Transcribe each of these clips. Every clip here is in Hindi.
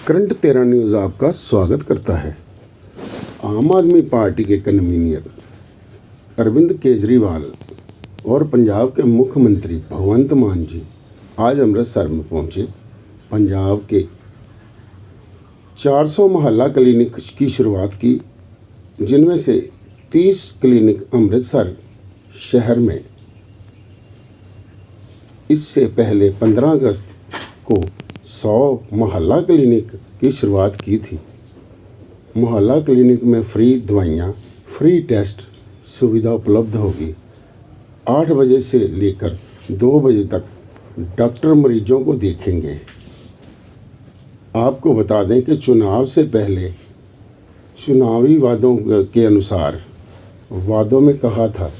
करंट 13 न्यूज़ आपका स्वागत करता है। आम आदमी पार्टी के कन्वीनर अरविंद केजरीवाल और पंजाब के मुख्यमंत्री भगवंत मान जी आज अमृतसर में पहुंचे। पंजाब के 400 मोहल्ला क्लिनिक की शुरुआत की, जिनमें से 30 क्लिनिक अमृतसर शहर में इससे पहले 15 अगस्त को 100 मोहल्ला क्लिनिक की शुरुआत की थी। मोहल्ला क्लिनिक में फ्री दवाइयाँ, फ्री टेस्ट सुविधा उपलब्ध होगी। 8 बजे से लेकर 2 बजे तक डॉक्टर मरीजों को देखेंगे। आपको बता दें कि चुनाव से पहले चुनावी वादों के अनुसार वादों में कहा था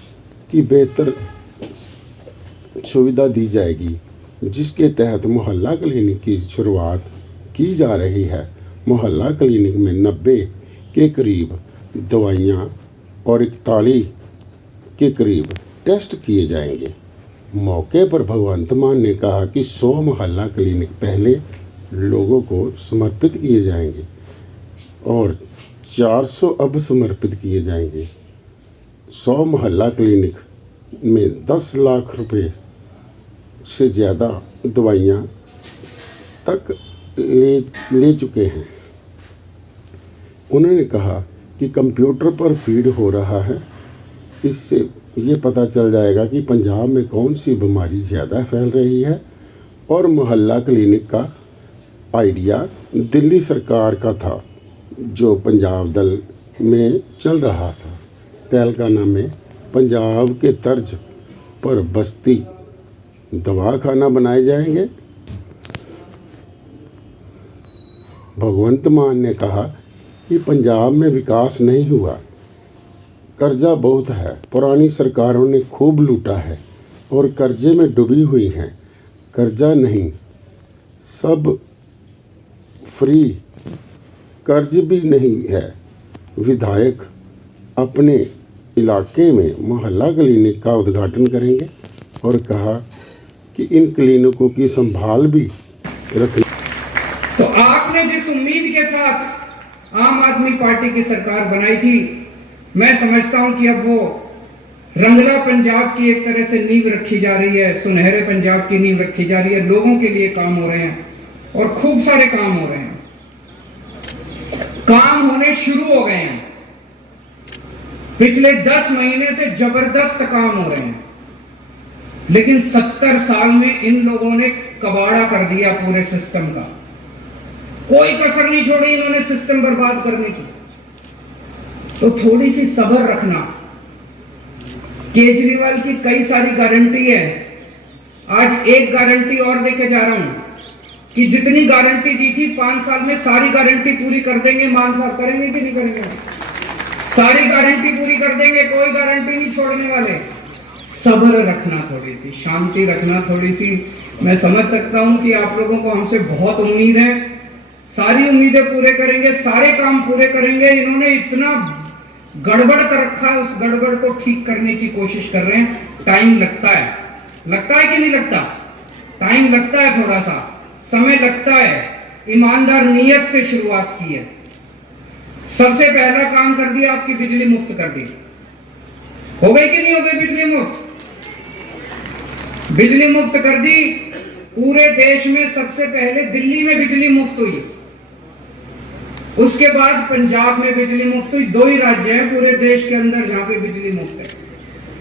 कि बेहतर सुविधा दी जाएगी, जिसके तहत मोहल्ला क्लिनिक की शुरुआत की जा रही है। मोहल्ला क्लिनिक में 90 के करीब दवाइयाँ और 41 के करीब टेस्ट किए जाएंगे। मौके पर भगवंत मान ने कहा कि 100 मोहल्ला क्लिनिक पहले लोगों को समर्पित किए जाएंगे और 400 अब समर्पित किए जाएंगे। 100 मोहल्ला क्लिनिक में 10 लाख रुपए से ज़्यादा दवाइयाँ तक ले चुके हैं। उन्होंने कहा कि कंप्यूटर पर फीड हो रहा है, इससे ये पता चल जाएगा कि पंजाब में कौन सी बीमारी ज़्यादा फैल रही है। और मोहल्ला क्लिनिक का आइडिया दिल्ली सरकार का था, जो पंजाब दल में चल रहा था। तेलंगाना में पंजाब के तर्ज पर बस्ती दवाखाना बनाए जाएंगे। भगवंत मान ने कहा कि पंजाब में विकास नहीं हुआ, कर्जा बहुत है, पुरानी सरकारों ने खूब लूटा है और कर्जे में डूबी हुई हैं। कर्जा नहीं, सब फ्री, कर्ज भी नहीं है। विधायक अपने इलाके में मोहल्ला क्लिनिक का उद्घाटन करेंगे और कहा कि इन क्लिनिकों की संभाल भी रखनी। तो आपने जिस उम्मीद के साथ आम आदमी पार्टी की सरकार बनाई थी, मैं समझता हूं कि अब वो रंगला पंजाब की एक तरह से नींव रखी जा रही है, सुनहरे पंजाब की नींव रखी जा रही है। लोगों के लिए काम हो रहे हैं और खूब सारे काम हो रहे हैं। काम होने शुरू हो गए हैं। पिछले 10 महीने से जबरदस्त काम हो रहे हैं, लेकिन 70 साल में इन लोगों ने कबाड़ा कर दिया पूरे सिस्टम का। कोई कसर नहीं छोड़ी इन्होंने सिस्टम बर्बाद करने की। तो थोड़ी सी सब्र रखना। केजरीवाल की कई सारी गारंटी है। आज एक गारंटी और लेके जा रहा हूं कि जितनी गारंटी दी थी 5 साल में सारी गारंटी पूरी कर देंगे। मान साहब करेंगे कि नहीं करेंगे? सारी गारंटी पूरी कर देंगे, कोई गारंटी नहीं छोड़ने वाले। सब्र रखना, थोड़ी सी शांति रखना, थोड़ी सी। मैं समझ सकता हूं कि आप लोगों को हमसे बहुत उम्मीद है। सारी उम्मीदें पूरे करेंगे, सारे काम पूरे करेंगे। इन्होंने इतना गड़बड़ कर रखा है, उस गड़बड़ को ठीक करने की कोशिश कर रहे हैं। टाइम लगता है कि नहीं लगता? टाइम लगता है, थोड़ा सा समय लगता है। ईमानदार नियत से शुरुआत की है। सबसे पहला काम कर दिया, आपकी बिजली मुफ्त कर दी। हो गई कि नहीं हो गई बिजली मुफ्त? बिजली मुफ्त कर दी। पूरे देश में सबसे पहले दिल्ली में बिजली मुफ्त हुई, उसके बाद पंजाब में बिजली मुफ्त हुई। 2 ही राज्य हैं पूरे देश के अंदर जहां पे बिजली मुफ्त है।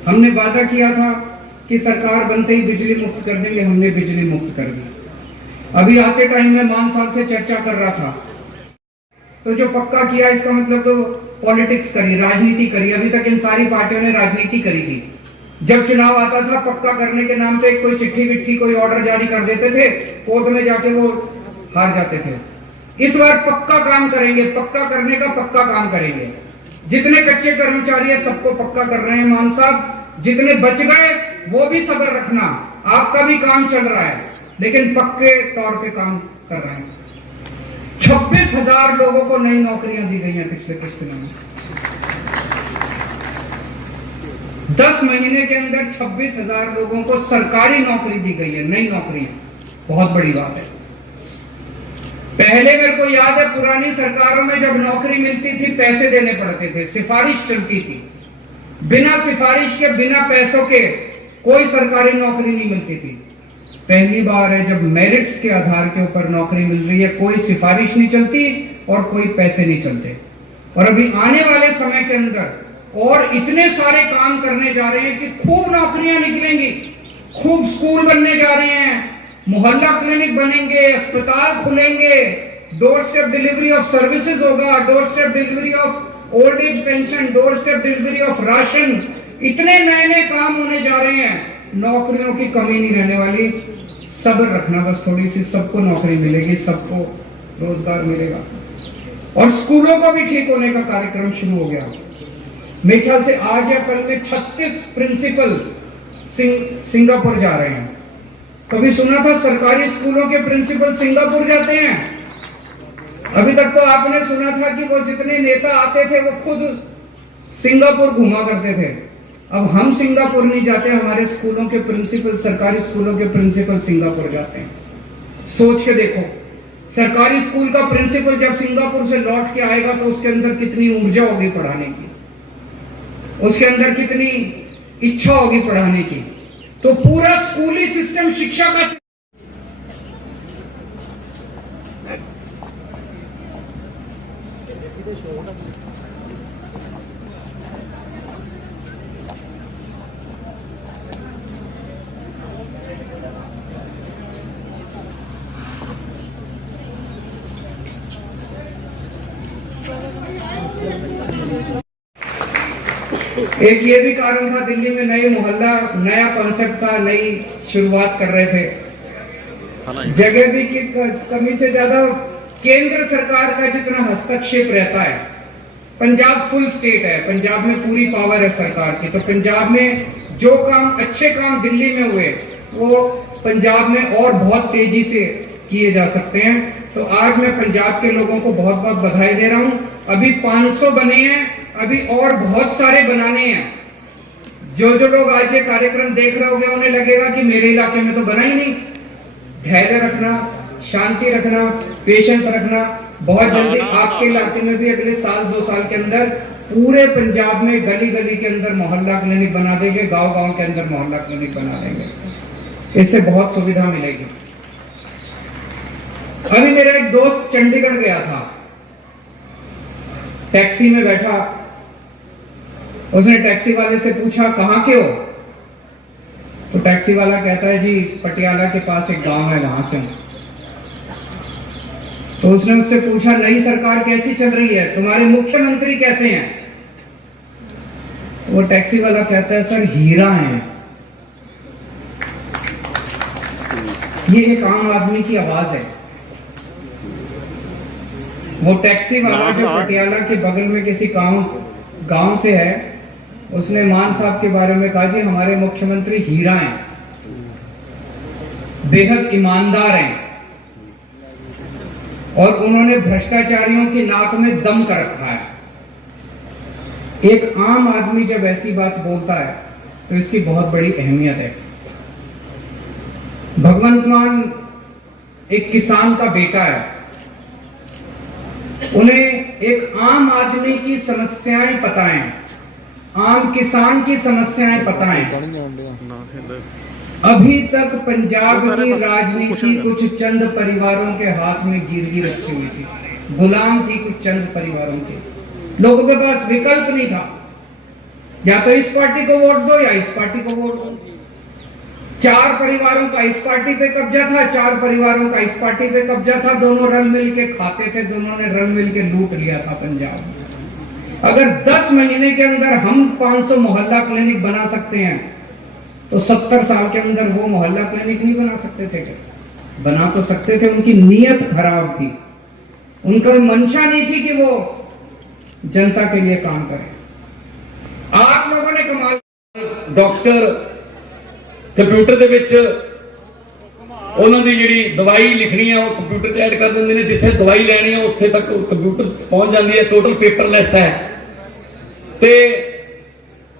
हमने वादा किया था कि सरकार बनते ही बिजली मुफ्त कर देंगे, हमने बिजली मुफ्त कर दी। अभी आते टाइम में मान साहब से चर्चा कर रहा था, तो जो पक्का किया इसका मतलब तो पॉलिटिक्स करी, राजनीति करी। अभी तक इन सारी पार्टियों ने राजनीति करी थी। जब चुनाव आता था, पक्का करने के नाम पे कोई चिट्ठी विट्ठी, कोई ऑर्डर जारी कर देते थे, कोर्ट में जाके वो हार जाते थे। इस बार पक्का काम करेंगे, पक्का करने का पक्का काम करेंगे। जितने कच्चे कर्मचारी है सबको पक्का कर रहे हैं मान साहब। जितने बच गए वो भी सब्र रखना, आपका भी काम चल रहा है, लेकिन पक्के तौर पे काम कर रहे हैं। 26,000 लोगों को नई नौकरियां दी गई हैं पिछले कुछ दिनों में। 10 महीने के अंदर 26,000 लोगों को सरकारी नौकरी दी गई है, नई नौकरी। बहुत बड़ी बात है। पहले मेरे को याद है पुरानी सरकारों में जब नौकरी मिलती थी पैसे देने पड़ते थे, सिफारिश चलती थी। बिना सिफारिश के, बिना पैसों के कोई सरकारी नौकरी नहीं मिलती थी। पहली बार है जब मेरिट्स के आधार के ऊपर नौकरी मिल रही है, कोई सिफारिश नहीं चलती और कोई पैसे नहीं चलते। और अभी आने वाले समय के अंदर और इतने सारे काम करने जा रहे हैं कि खूब नौकरियां निकलेंगी, खूब स्कूल बनने जा रहे हैं, मोहल्ला क्लिनिक बनेंगे, अस्पताल खुलेंगे, door step delivery of services होगा, door step delivery of old age pension, door step delivery of ration, इतने नए नए काम होने जा रहे हैं। नौकरियों की कमी नहीं रहने वाली। सब्र रखना बस थोड़ी सी, सबको नौकरी मिलेगी, सबको रोजगार मिलेगा। और स्कूलों को भी ठीक होने का कार्यक्रम शुरू हो गया। मेरे ख्याल से आज या कल में 36 प्रिंसिपल सिंगापुर जा रहे हैं। कभी सुना था सरकारी स्कूलों के प्रिंसिपल सिंगापुर जाते हैं? अभी तक तो आपने सुना था कि वो जितने नेता आते थे वो खुद सिंगापुर घुमा करते थे। अब हम सिंगापुर नहीं जाते, हमारे स्कूलों के प्रिंसिपल, सरकारी स्कूलों के प्रिंसिपल सिंगापुर जाते हैं। सोच के देखो, सरकारी स्कूल का प्रिंसिपल जब सिंगापुर से लौट के आएगा तो उसके अंदर कितनी ऊर्जा होगी पढ़ाने की, उसके अंदर कितनी इच्छा होगी पढ़ाने की। तो पूरा स्कूली सिस्टम, शिक्षा का एक ये भी कारण था, दिल्ली में नई मोहल्ला, नया कॉन्सेप्ट था, नई शुरुआत कर रहे थे। जगह भी की कमी से ज्यादा केंद्र सरकार का जितना हस्तक्षेप रहता है, पंजाब फुल स्टेट है, पंजाब में पूरी पावर है सरकार की। तो पंजाब में जो काम, अच्छे काम दिल्ली में हुए वो पंजाब में और बहुत तेजी से किए जा सकते हैं। तो आज मैं पंजाब के लोगों को बहुत बहुत बधाई दे रहा हूं। अभी 500 बने हैं, अभी और बहुत सारे बनाने हैं। जो लोग आज ये कार्यक्रम देख रहे होंगे उन्हें लगेगा कि मेरे इलाके में तो बना ही नहीं। धैर्य रखना, शांति रखना, पेशेंस रखना। बहुत जल्दी आपके इलाके में भी अगले साल 2 साल के अंदर पूरे पंजाब में गली गली के अंदर मोहल्ला क्लिनिक बना देंगे, गांव गांव के अंदर मोहल्ला क्लिनिक बना देंगे। इससे बहुत सुविधा मिलेगी। अभी मेरा एक दोस्त चंडीगढ़ गया था, टैक्सी में बैठा, उसने टैक्सी वाले से पूछा कहां के हो? तो टैक्सी वाला कहता है जी पटियाला के पास एक गांव है, वहां से हूं। तो उसने उससे पूछा नई सरकार कैसी चल रही है, तुम्हारे मुख्यमंत्री कैसे हैं? वो टैक्सी वाला कहता है सर हीरा है। ये एक आम आदमी की आवाज है। वो टैक्सी वाला जो पटियाला के बगल में किसी गांव से है, उसने मान साहब के बारे में कहा जी हमारे मुख्यमंत्री हीरा हैं, बेहद ईमानदार हैं और उन्होंने भ्रष्टाचारियों की नाक में दम कर रखा है। एक आम आदमी जब ऐसी बात बोलता है तो इसकी बहुत बड़ी अहमियत है। भगवंत मान एक किसान का बेटा है, उन्हें एक आम आदमी की समस्याएं पता हैं, आम किसान की समस्याएं पता हैं। अभी तक पंजाब की राजनीति कुछ चंद परिवारों के हाथ में गिरवी रखी हुई थी, गुलाम थी कुछ चंद परिवारों के। लोगों के पास विकल्प नहीं था, या तो इस पार्टी को वोट दो या इस पार्टी को वोट दो। 4 परिवारों का इस पार्टी पे कब्जा था, 4 परिवारों का इस पार्टी पे कब्जा था। दोनों रल मिल के खाते थे, दोनों ने रल मिल के लूट लिया था पंजाब। अगर 10 महीने के अंदर हम 500 मोहल्ला क्लिनिक बना सकते हैं तो 70 साल के अंदर वो मोहल्ला क्लिनिक नहीं बना सकते थे क्या? बना तो सकते थे, उनकी नीयत खराब थी, उनका मंशा नहीं थी कि वो जनता के लिए काम करें। आप लोगों ने कमाल। डॉक्टर कंप्यूटर ਦੇ ਵਿੱਚ ਉਹਨਾਂ ਦੀ ਜਿਹੜੀ ਦਵਾਈ ਲਿਖਣੀ ਹੈ ਉਹ ਕੰਪਿਊਟਰ 'ਚ ਐਡ ਕਰ ਦਿੰਦੇ ਨੇ, ਜਿੱਥੇ ਦਵਾਈ ਲੈਣੀ ਹੈ ਉੱਥੇ ਤੱਕ ਕੰਪਿਊਟਰ ਪਹੁੰਚ ਜਾਂਦੀ ਹੈ, ਟੋਟਲ ਪੇਪਰਲੈਸ ਹੈ। ਤੇ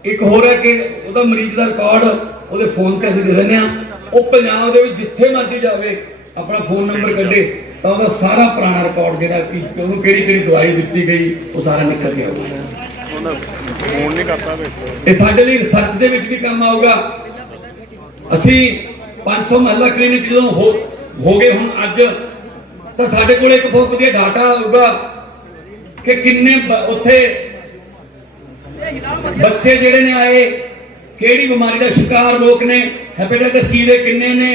ਇੱਕ ਹੋਰ ਹੈ ਕਿ ਉਹਦਾ ਮਰੀਜ਼ ਦਾ ਰਿਕਾਰਡ ਉਹਦੇ ਫੋਨ ਤੇ ਅਸੀਂ ਦੇ ਦਿੰਦੇ ਆ, ਉਹ ਪੰਜਾਬ ਦੇ ਵਿੱਚ ਜਿੱਥੇ ਮਰਜ਼ੀ ਜਾਵੇ ਆਪਣਾ ਫੋਨ ਨੰਬਰ ਕੱਢੇ ਤਾਂ ਉਹਦਾ ਸਾਰਾ ਪੁਰਾਣਾ ਰਿਕਾਰਡ ਜਿਹੜਾ ਕਿ ਉਹਨੂੰ ਕਿਹੜੀ ਕਿਹੜੀ ਦਵਾਈ ਦਿੱਤੀ ਗਈ ਉਹ ਸਾਰਾ ਨਿਕਲ ਕੇ ਆਊਗਾ। ਫੋਨ ਨਹੀਂ ਕਰਦਾ ਵਿੱਚ ਇਹ ਸਾਡੇ ਲਈ ਰਿਸਰਚ ਦੇ ਵਿੱਚ ਵੀ ਕੰਮ ਆਊਗਾ। ਅਸੀਂ 500 ਮਹੱਲਾ ਕਲੀਨਿਕ ਜਦੋਂ ਹੋ ਗਏ ਹੁਣ ਅੱਜ, ਤਾਂ ਸਾਡੇ ਕੋਲ ਇੱਕ ਬਹੁਤ ਵਧੀਆ ਡਾਟਾ ਆਊਗਾ ਕਿ ਕਿੰਨੇ ਉੱਥੇ ਬੱਚੇ ਜਿਹੜੇ ਨੇ ਆਏ, ਕਿਹੜੀ ਬਿਮਾਰੀ ਦਾ ਸ਼ਿਕਾਰ ਲੋਕ ਨੇ, ਹੈਪੇਟਾਈਟਸ ਸੀ ਦੇ ਕਿੰਨੇ ਨੇ,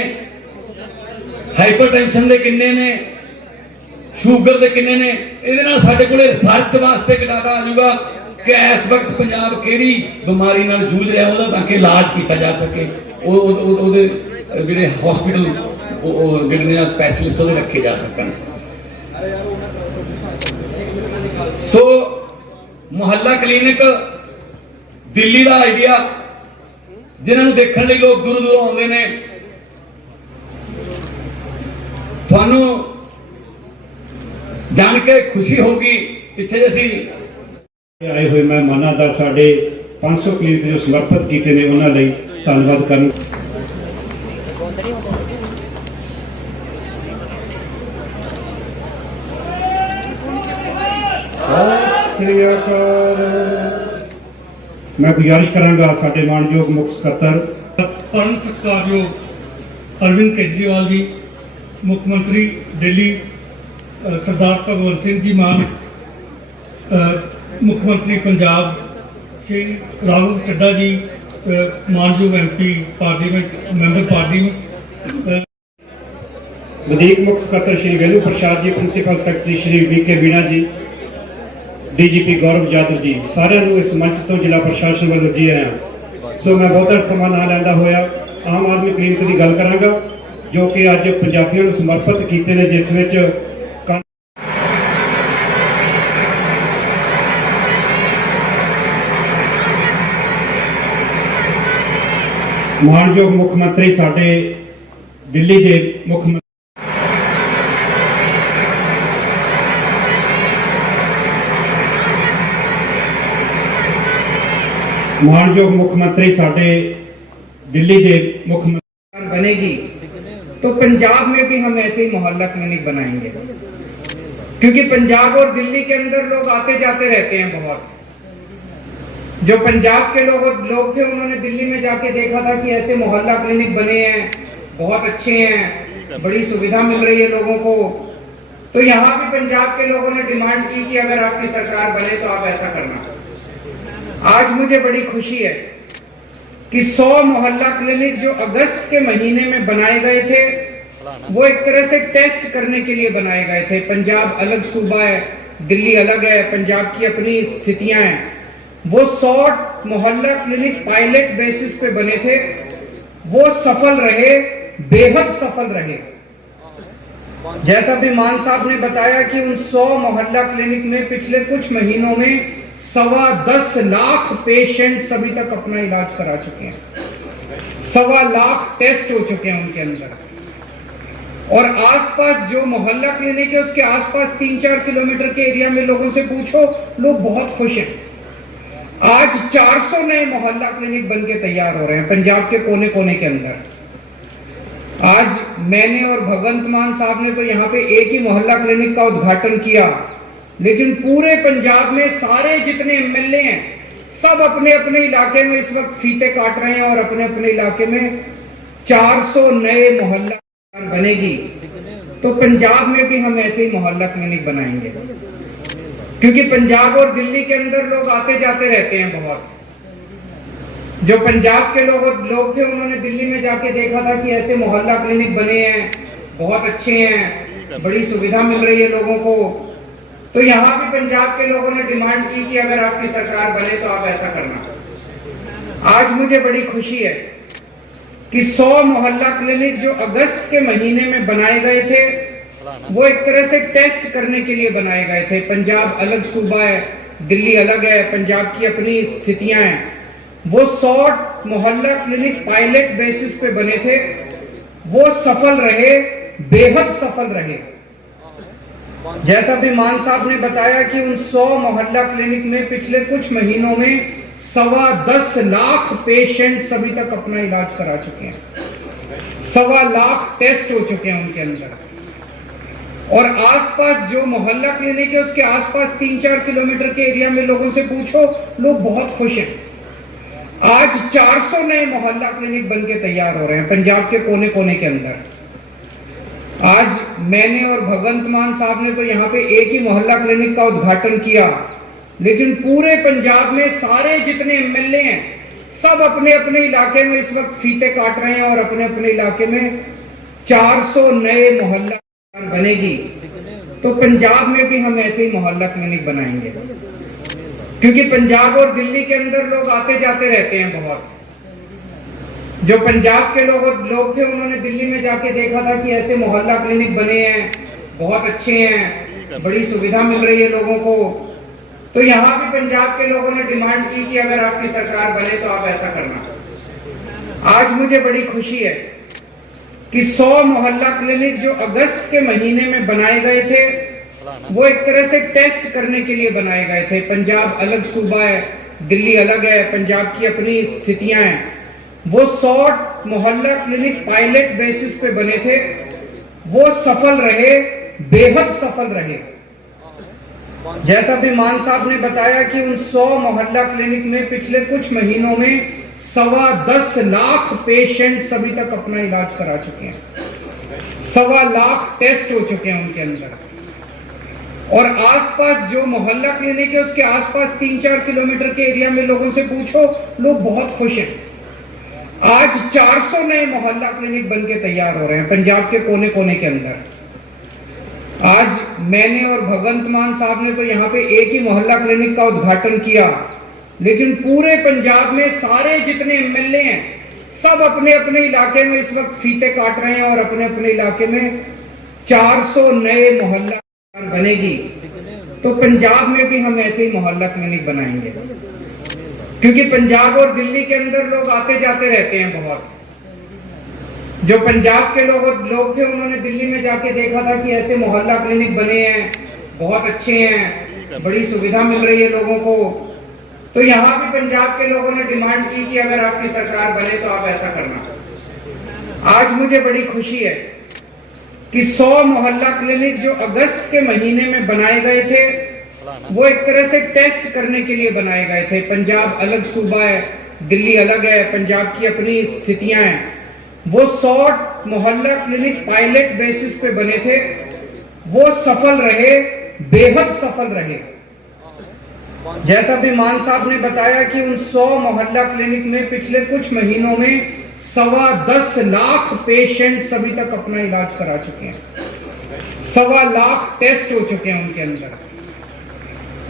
ਹਾਈਪਰਟੈਂਸ਼ਨ ਦੇ ਕਿੰਨੇ ਨੇ, ਸ਼ੂਗਰ ਦੇ ਕਿੰਨੇ ਨੇ। ਇਹਦੇ ਨਾਲ ਸਾਡੇ ਕੋਲੇ ਰਿਸਰਚ ਵਾਸਤੇ ਇੱਕ ਡਾਟਾ ਆ ਜਾਊਗਾ ਕਿ ਇਸ ਵਕਤ ਪੰਜਾਬ ਕਿਹੜੀ ਬਿਮਾਰੀ ਨਾਲ ਜੂਝ ਰਿਹਾ, ਉਹਦਾ ਤਾਂ ਕਿ ਇਲਾਜ ਕੀਤਾ ਜਾ ਸਕੇ। ਉਹਦੇ ਜਿਹੜੇ ਹਸਪੀਟਲ ਜਿਹੜੇ ਨੇ ਸਪੈਸ਼ਲਿਸਟ ਉਹਦੇ ਰੱਖੇ ਜਾ ਸਕਣ। ਸੋ ਮੁਹੱਲਾ ਕਲੀਨਿਕ ਦਿੱਲੀ ਦਾ ਆਈਡੀਆ, ਜਿਨ੍ਹਾਂ ਨੂੰ ਦੇਖਣ ਲਈ ਲੋਕ ਦੂਰੋਂ ਦੂਰੋਂ ਆਉਂਦੇ ਨੇ, ਤੁਹਾਨੂੰ ਜਾਣ ਕੇ ਖੁਸ਼ੀ ਹੋਗੀ। ਪਿੱਛੇ ਅਸੀਂ ਆਏ ਹੋਏ ਮਹਿਮਾਨਾਂ ਦਾ ਸਾਡੇ 500 ਕਲੀਨਿਕ ਜੋ ਸਮਰਪਿਤ ਕੀਤੇ ਨੇ ਉਹਨਾਂ ਲਈ ਧੰਨਵਾਦ ਕਰਨ। मैं गुजारिश करांगा साडे मानयोग मुख सकत्तर परम सत्कारयोग अरविंद केजरीवाल जी, मुख्यमंत्री दिल्ली सरदार भगवंत सिंह जी मान, मुख्यमंत्री पंजाब श्री राहुल चड्डा जी, मानयोग MP पार्लीमेंट मैंबर पार्लीमेंट, वधीक मुख सकत्तर Shri Velu Prasad ji, principal secretary Shri VK Meena ji, DGP Gaurav Yadav ji, सारे इस मंच तो जिला प्रशासन वालों जी आया। सो मैं बहुता समा ना लैंदा होया आम आदमी क्लिनिक की गल करांगा जो कि अज पंजाबियों को समर्पित कीते ने, जिस विच मानयोग मुख्यमंत्री साडे दिल्ली के मुख्यमंत्री मानयोग मुख्यमंत्री साडे दिल्ली के मुख्यमंत्री बनेगी तो पंजाब में भी हम ऐसे ही मोहल्ला क्लिनिक बनाएंगे, क्योंकि पंजाब और दिल्ली के अंदर लोग आते जाते रहते हैं बहुत। जो पंजाब के लोग थे उन्होंने दिल्ली में जाके देखा था कि ऐसे मोहल्ला क्लिनिक बने हैं, बहुत अच्छे हैं, बड़ी सुविधा मिल रही है लोगों को। तो यहाँ भी पंजाब के लोगों ने डिमांड की कि अगर आपकी सरकार बने तो आप ऐसा करना। आज मुझे बड़ी खुशी है कि 100 मोहल्ला क्लिनिक जो अगस्त के महीने में बनाए गए थे, वो एक तरह से टेस्ट करने के लिए बनाए गए थे। पंजाब अलग सूबा है, दिल्ली अलग है, पंजाब की अपनी स्थितियां हैं। वो 100 मोहल्ला क्लिनिक पायलट बेसिस पे बने थे, वो सफल रहे, बेहद सफल रहे। जैसा भी मान साहब ने बताया कि उन 100 मोहल्ला क्लिनिक में पिछले कुछ महीनों में 10.25 लाख पेशेंट अभी तक अपना इलाज करा चुके हैं, 1.25 लाख टेस्ट हो चुके हैं उनके अंदर। और आसपास जो मोहल्ला क्लिनिक है उसके आसपास 3-4 किलोमीटर के एरिया में लोगों से पूछो, लोग बहुत खुश हैं। आज 400 नए मोहल्ला क्लिनिक बनके तैयार हो रहे हैं पंजाब के कोने कोने के अंदर। आज मैंने और भगवंत मान साहब ने तो यहाँ पे एक ही मोहल्ला क्लिनिक का उद्घाटन किया, लेकिन पूरे पंजाब में सारे जितने MLA हैं सब अपने अपने इलाके में इस वक्त फीते काट रहे हैं और अपने अपने इलाके में 400 नए मोहल्ला बनेगी तो पंजाब में भी हम ऐसे ही मोहल्ला क्लिनिक बनाएंगे, क्योंकि पंजाब और दिल्ली के अंदर लोग आते जाते रहते हैं बहुत। जो पंजाब के लोग थे उन्होंने दिल्ली में जाके देखा था कि ऐसे मोहल्ला क्लिनिक बने हैं, बहुत अच्छे हैं, बड़ी सुविधा मिल रही है लोगों को। तो यहाँ भी पंजाब के लोगों ने डिमांड की कि अगर आपकी सरकार बने तो आप ऐसा करना। आज मुझे बड़ी खुशी है कि 100 मोहल्ला क्लिनिक जो अगस्त के महीने में बनाए गए थे, वो एक तरह से टेस्ट करने के लिए बनाए गए थे। पंजाब अलग सूबा है, दिल्ली अलग है, पंजाब की अपनी स्थितियां हैं। वो 100 मोहल्ला क्लिनिक पायलट बेसिस पे बने थे, वो सफल रहे, बेहद सफल रहे। जैसा भी मान साहब ने बताया कि उन 100 मोहल्ला क्लिनिक में पिछले कुछ महीनों में 10.25 लाख पेशेंट अभी तक अपना इलाज करा चुके हैं, 1.25 लाख टेस्ट हो चुके हैं उनके अंदर। और आसपास जो मोहल्ला क्लिनिक है उसके आसपास 3-4 किलोमीटर के एरिया में लोगों से पूछो, लोग बहुत खुश हैं। आज 400 नए मोहल्ला क्लिनिक बनके तैयार हो रहे हैं पंजाब के कोने कोने के अंदर। आज मैंने और भगवंत मान साहब ने तो यहाँ पे एक ही मोहल्ला क्लिनिक का उद्घाटन किया, लेकिन पूरे पंजाब में सारे जितने एमएलए हैं सब अपने अपने इलाके में इस वक्त फीते काट रहे हैं और अपने अपने इलाके में 400 नए मोहल्ला बनेगी तो पंजाब में भी हम ऐसे ही मोहल्ला क्लिनिक बनाएंगे, क्योंकि पंजाब और दिल्ली के अंदर लोग आते जाते रहते हैं बहुत। जो पंजाब के लोग थे उन्होंने दिल्ली में जाके देखा था कि ऐसे मोहल्ला क्लिनिक बने हैं, बहुत अच्छे हैं, बड़ी सुविधा मिल रही है लोगों को। तो यहाँ भी पंजाब के लोगों ने डिमांड की कि अगर आपकी सरकार बने तो आप ऐसा करना। आज मुझे बड़ी खुशी है कि 100 मोहल्ला क्लिनिक जो अगस्त के महीने में बनाए गए थे वो एक तरह से टेस्ट करने के लिए बनाए गए थे। पंजाब अलग सूबा है, दिल्ली अलग है, पंजाब की अपनी स्थितियां हैं। वो 100 मोहल्ला क्लिनिक पायलट बेसिस पे बने थे, वो सफल रहे, बेहद सफल रहे। जैसा भी मान साहब ने बताया कि उन 100 मोहल्ला क्लिनिक में पिछले कुछ महीनों में 10.25 लाख पेशेंट अभी तक अपना इलाज करा चुके हैं, 1.25 लाख टेस्ट हो चुके हैं उनके अंदर। और आसपास जो मोहल्ला क्लिनिक है उसके आसपास 3-4 किलोमीटर के एरिया में लोगों से पूछो, लोग बहुत खुश हैं। आज 400 नए मोहल्ला क्लिनिक बनके तैयार हो रहे हैं पंजाब के कोने कोने के अंदर। आज मैंने और भगवंत मान साहब ने तो यहाँ पे एक ही मोहल्ला क्लिनिक का उद्घाटन किया, लेकिन पूरे पंजाब में सारे जितने एमएलए हैं सब अपने अपने इलाके में इस वक्त फीते काट रहे हैं और अपने अपने इलाके में 400 नए मोहल्ला बनेगी तो पंजाब में भी हम ऐसे ही मोहल्ला क्लिनिक बनाएंगे, क्योंकि पंजाब और दिल्ली के अंदर लोग आते जाते रहते हैं बहुत। जो पंजाब के लोग थे उन्होंने दिल्ली में जाके देखा था कि ऐसे मोहल्ला क्लिनिक बने हैं, बहुत अच्छे हैं, बड़ी सुविधा मिल रही है लोगों को। तो यहाँ भी पंजाब के लोगों ने डिमांड की कि अगर आपकी सरकार बने तो आप ऐसा करना। आज मुझे बड़ी खुशी है कि 100 मोहल्ला क्लिनिक जो अगस्त के महीने में बनाए गए थे वो एक तरह से टेस्ट करने के लिए बनाए गए थे। पंजाब अलग सूबा है, दिल्ली अलग है, पंजाब की अपनी स्थितियां हैं। वो 100 मोहल्ला क्लिनिक पायलट बेसिस पे बने थे, वो सफल रहे, बेहद सफल रहे। जैसा भी मान साहब ने बताया कि उन 100 मोहल्ला क्लिनिक में पिछले कुछ महीनों में 10.25 लाख पेशेंट अभी तक अपना इलाज करा चुके हैं, 1.25 लाख टेस्ट हो चुके हैं उनके अंदर।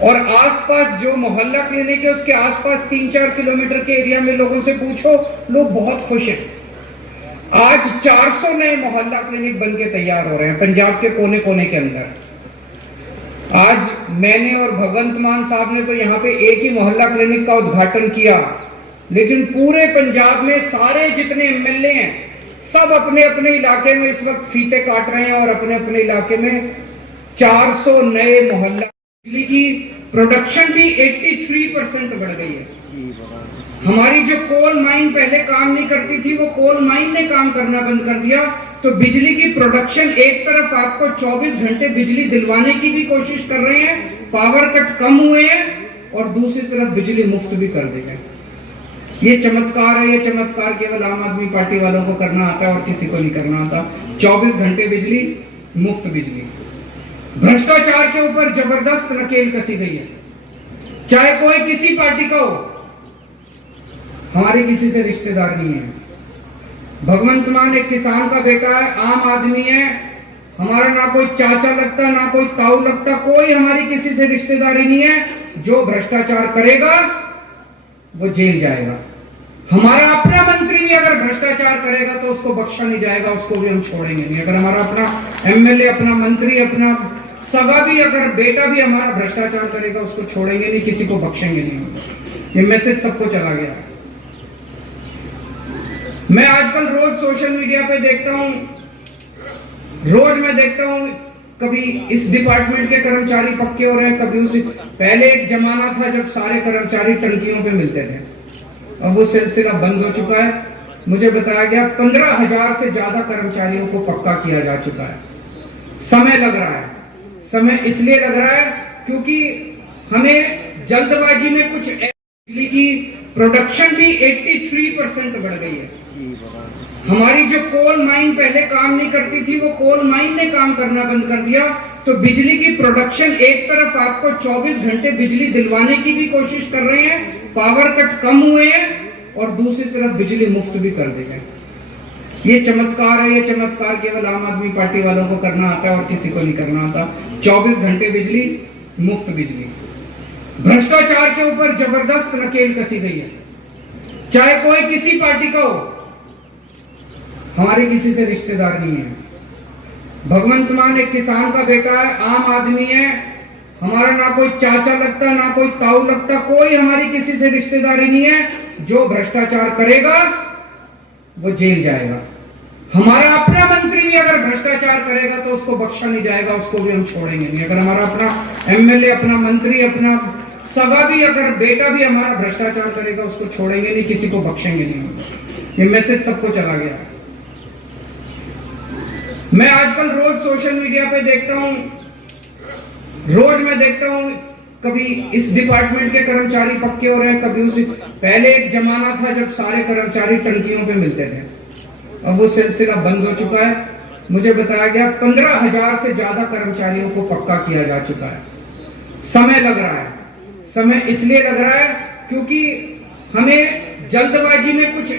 और आसपास जो मोहल्ला क्लिनिक है उसके आसपास 3-4 किलोमीटर के एरिया में लोगों से पूछो, लोग बहुत खुश हैं। आज 400 नए मोहल्ला क्लिनिक बनके तैयार हो रहे हैं पंजाब के कोने कोने के अंदर। आज मैंने और भगवंत मान साहब ने तो यहाँ पे एक ही मोहल्ला क्लिनिक का उद्घाटन किया, लेकिन पूरे पंजाब में सारे जितने एमएलए हैं सब अपने अपने इलाके में इस वक्त फीते काट रहे हैं और अपने अपने इलाके में 400 नए मोहल्ला। बिजली की प्रोडक्शन भी 83% बढ़ गई है। हमारी जो कोल माइन पहले काम नहीं करती थी, वो कोल माइन ने काम करना बंद कर दिया, तो बिजली की प्रोडक्शन एक तरफ आपको 24 घंटे बिजली दिलवाने की भी कोशिश कर रहे हैं, पावर कट कम हुए हैं, और दूसरी तरफ बिजली मुफ्त भी कर देंगे। ये चमत्कार है। ये चमत्कार केवल आम आदमी पार्टी वालों को करना आता है और किसी को नहीं करना आता। 24 घंटे बिजली, मुफ्त बिजली। भ्रष्टाचार के ऊपर जबरदस्त नकेल कसी गई है, चाहे कोई किसी पार्टी का हो। हमारे किसी से रिश्तेदार नहीं है। भगवंत मान एक किसान का बेटा है, आम आदमी है, हमारा ना कोई चाचा लगता, ना कोई ताऊ लगता, कोई हमारी किसी से रिश्तेदारी नहीं है। जो भ्रष्टाचार करेगा वो जेल जाएगा। हमारा अपना मंत्री भी अगर भ्रष्टाचार करेगा तो उसको बख्शा नहीं जाएगा, उसको भी हम छोड़ेंगे नहीं। अगर हमारा अपना एमएलए, अपना मंत्री, अपना सगा भी, अगर बेटा भी हमारा भ्रष्टाचार करेगा उसको छोड़ेंगे नहीं, किसी को बख्शेंगे नहीं। ये मैसेज सबको चला गया। मैं आजकल रोज सोशल मीडिया पे देखता हूं, रोज मैं देखता हूं, कभी इस डिपार्टमेंट के कर्मचारी पक्के हो रहे हैं, कभी उस। पहले एक जमाना था जब सारे कर्मचारी टंकियों पे मिलते थे, अब वो सिलसिला बंद हो चुका है। मुझे बताया गया 15,000 से ज्यादा कर्मचारियों को पक्का किया जा चुका है। समय लग रहा है। समय इसलिए लग रहा है क्योंकि हमें जल्दबाजी में कुछ बिजली की प्रोडक्शन भी 83% बढ़ गई है। हमारी जो कोल माइन पहले काम नहीं करती थी, वो कोल माइन ने काम करना बंद कर दिया, तो बिजली की प्रोडक्शन, एक तरफ आपको 24 घंटे बिजली दिलवाने की भी कोशिश कर रहे हैं, पावर कट कम हुए हैं, और दूसरी तरफ बिजली मुफ्त भी कर देंगे। ये चमत्कार है। ये चमत्कार केवल आम आदमी पार्टी वालों को करना आता है और किसी को नहीं करना आता। 24 घंटे बिजली, मुफ्त बिजली। भ्रष्टाचार के ऊपर जबरदस्त नकेल कसी गई है, चाहे कोई किसी पार्टी का हो। हमारे किसी से रिश्तेदार नहीं है। भगवंत मान एक किसान का बेटा है, आम आदमी है, हमारा ना कोई चाचा लगता, ना कोई ताऊ लगता, कोई हमारी किसी से रिश्तेदारी नहीं है। जो भ्रष्टाचार करेगा वो जेल जाएगा। हमारा अपना मंत्री भी अगर भ्रष्टाचार करेगा तो उसको बख्शा नहीं जाएगा, उसको भी हम छोड़ेंगे नहीं। अगर हमारा अपना एमएलए, अपना मंत्री, अपना सगा भी, अगर बेटा भी हमारा भ्रष्टाचार करेगा, उसको छोड़ेंगे नहीं, किसी को बख्शेंगे नहीं। ये मैसेज सबको चला गया। मैं आजकल रोज सोशल मीडिया पे देखता हूं, रोज मैं देखता हूं, कभी इस डिपार्टमेंट के कर्मचारी पक्के हो रहे हैं, कभी उस। पहले एक जमाना था जब सारे कर्मचारी टंकियों पे मिलते थे, अब वो सिलसिला बंद हो चुका है। मुझे बताया गया 15,000 से ज्यादा कर्मचारियों को पक्का किया जा चुका है। समय लग रहा है। समय इसलिए लग रहा है क्योंकि हमें जल्दबाजी में कुछ